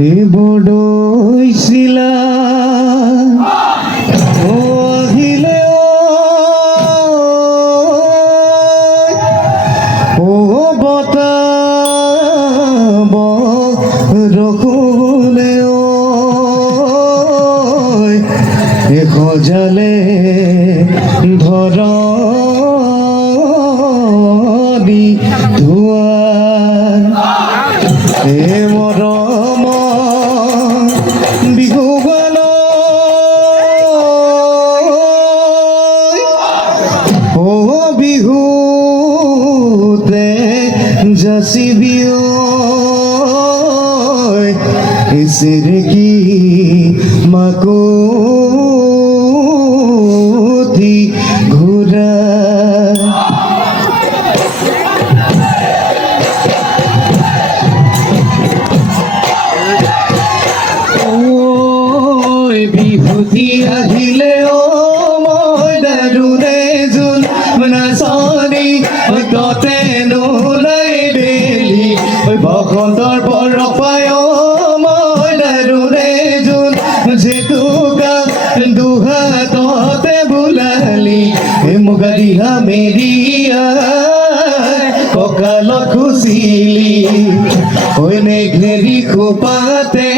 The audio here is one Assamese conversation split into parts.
এ বড়ই শিলা ও আহিলে ও বতা বৰষুণে এ সজালে ধৰণী ধোৱাৰ এ মৰম বিহু ও বিহুতে যাচিবি চিৰিকি মাকুতি ঘূৰা বিহুতি আহিলে অ মই দাৰুৰে জোন নাচনি ততে নোলাই বেলি বসন্তৰ বৰপায় মই দাৰুৰে জোন জেতুকা দুহাততে বোলালি মুগা দিহা মেৰিয়া কঁকালত খুচিলি ঐনে ঘেৰি খোপাতে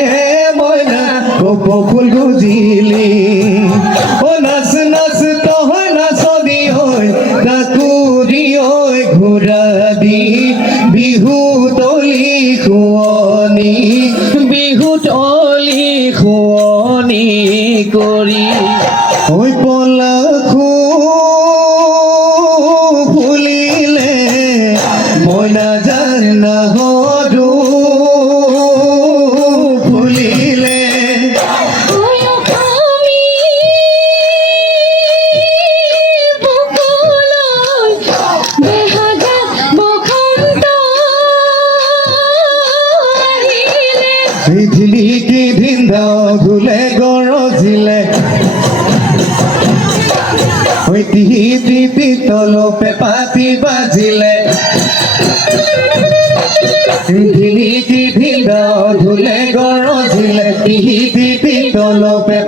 মইনা কপ ফুল গুজিলি ও নাচ নাচ তই নাচনি ঐ কাকুৰি ঐ ঘোঁৰা দি বিহু তলি শুৱনি কৰি ঐ পলাশু ফুলিলে মই নাজানা হৰো ফুলিলে ধিলিকি ধিন্দা ধুলে গৰজিলে টিহি তলপে পাতি বাজিলে ধিলিকি ধিন্দা ধুলে গৰজিলে টিহি তলপে